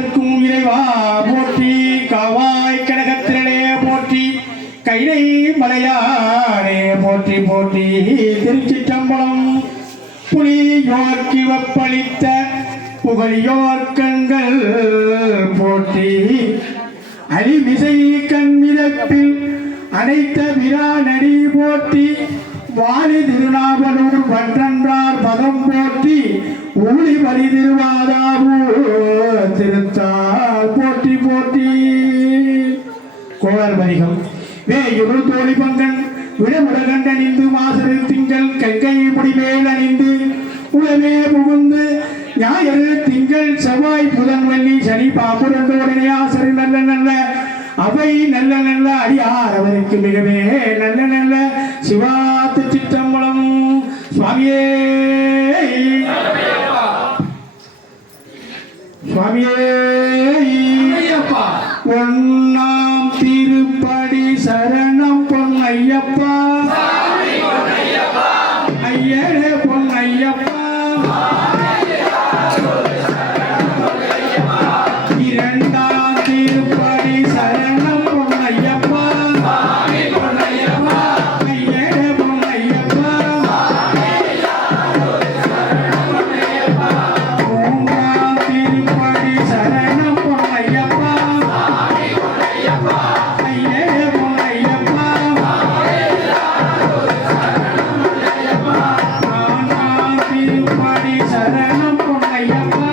காப்பதற்கும் இறைவா போற்றி. காவாய் கனகத்திரளே போற்றி. கைலை மலையானே போற்றி போற்றி. திருச்சிற்றம்பலம். புலியோர்க்கு வெப்பளித்த புகழியோர்க்கங்கள் போற்றி. அலிமிசை கண்மிதப்பில் அனைத்த விரானடி போற்றி. வாலி திருநாவலூர் வன்றன்றார் பதம் போற்றி. ஊழி பலி திருவாதாவூ திருத்தால் போற்றி போற்றி. கோளர் வரிகம். வேயுரு தோழி பங்கன் விடமுடகண்ட நின்று மாசரு திங்கள் கங்கை முடிமேல் அணிந்து உலமே புகுந்து ஞாயிறு திங்கள் செவ்வாய் புதன் வள்ளி சனி பாம்புரண்டோடனே ஆசரு நல்ல நல்ல அவை நல்ல நல்ல அடியார் அவருக்கு மிகவே நல்ல நல்ல சிவா திருச்சிற்றம்பலம். சுவாமியே சுவாமியே ஒன்னாம் திருப்படி சரணம் பொன்னையப்பா. ஐயரே பொன்னையப்பா. இரண்டாம் திருப்படி சரணம் பொன்னையப்பா. ஐயரே பொன்னையப்பா. மூன்றாம் திருப்படி சரணம் பொன்னையப்பா. ஐயரே பொன்னையப்பா. நான்காம் திருப்படி சரணம் பொன்னையப்பா.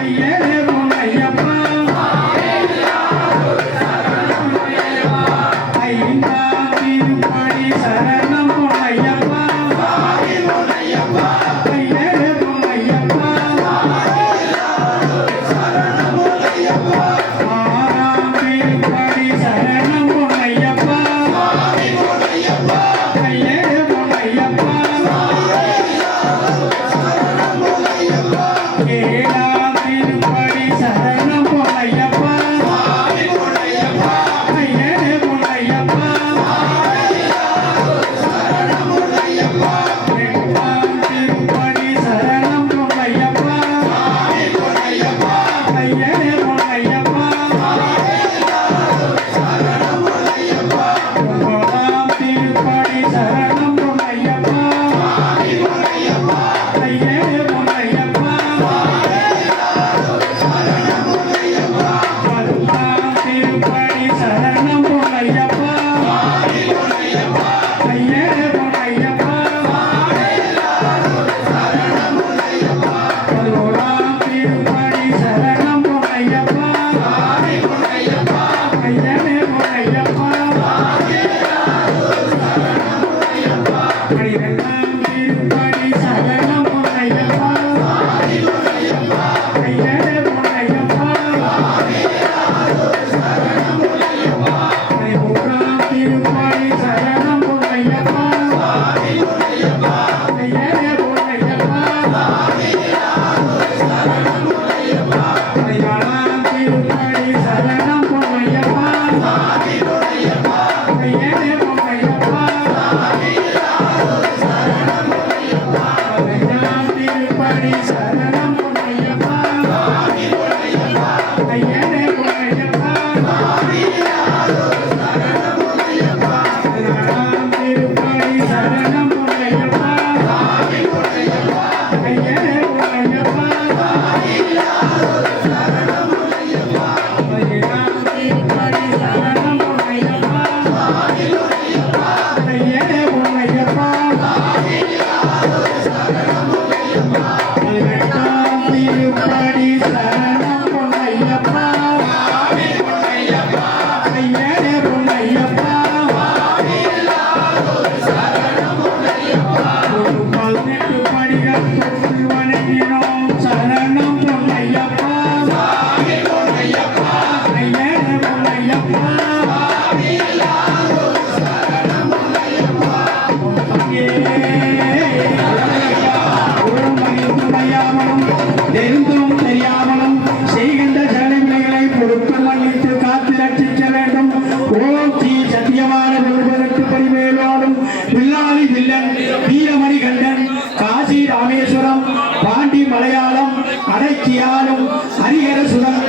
ஐயரே பொன்னையப்பா. ஐந்தாம் திருப்படி சரணம் பொன்னையப்பா. ஐயரே பொன்னையப்பா. ஆறாம் திருப்படி சரணம் பொன்னையப்பா. ஐயரே பொன்னையப்பா. ஏழாம் திருப்படி சரணம் பொன்னையப்பா. ஐயரே பொன்னையப்பா. எட்டாம் திருப்படி சரணம் பொன்னையப்பா. ஐயரே பொன்னையப்பா. ஒன்பதாம் திருப்படி சரணம் பொன்னையப்பா. ஐயரே பொன்னையப்பா. பத்தாம் திருப்படி சரணம் பொன்னையப்பா. ஐயரே பொன்னையப்பா. பதினோராம் திருப்படி சரணம் பொன்னையப்பா. ஐயரே பொன்னையப்பா. பன்னிரெண்டாம் திருப்படி சரணம் பொன்னையப்பா. ஐயரே பொன்னையப்பா. பதிமூன்றாம் திருப்படி சரணம் பொன்னையப்பா. ஐயரே பொன்னையப்பா. பதினாலாம் திருப்படி சரணம் பொன்னையப்பா. ஐயரே பொன்னையப்பா. பதினஞ்சாம் திருப்படி சரணம் பொன்னையப்பா. ஐயரே பொன்னையப்பா. பதினாறாம் திருப்படி சரணம் பொன்னையப்பா. ஐயரே பொன்னையப்பா. பதினேழாம் திருப்படி சரணம் பொன்னையப்பா. ஐயரே பொன்னையப்பா. பதினெட்டாம் திருப்படி சரணம் பொன்னையப்பா. ஐயரே பொன்னையப்பா. ஒரு 18 படிகள் தொட்டு வணங்கினோம் சரணம் பொன்னையப்பா. ஐயரே பொன்னையப்பா. தெரிந்தும் தெரியாமலும் செய்கின்ற செயல்களை பொறுத்து மன்னித்து காத்து ரட்சிக்க வேண்டும். ஓம் ஸ்ரீ சத்தியமான பெருமதற்கு பரிமேலோடும் வில்லாளி வில்லன் வீரமணி கண்டன் காசி ராமேஸ்வரம் பாண்டி மலையாளம் அடக்கியா வாழும் ஹரிஹர சுதன்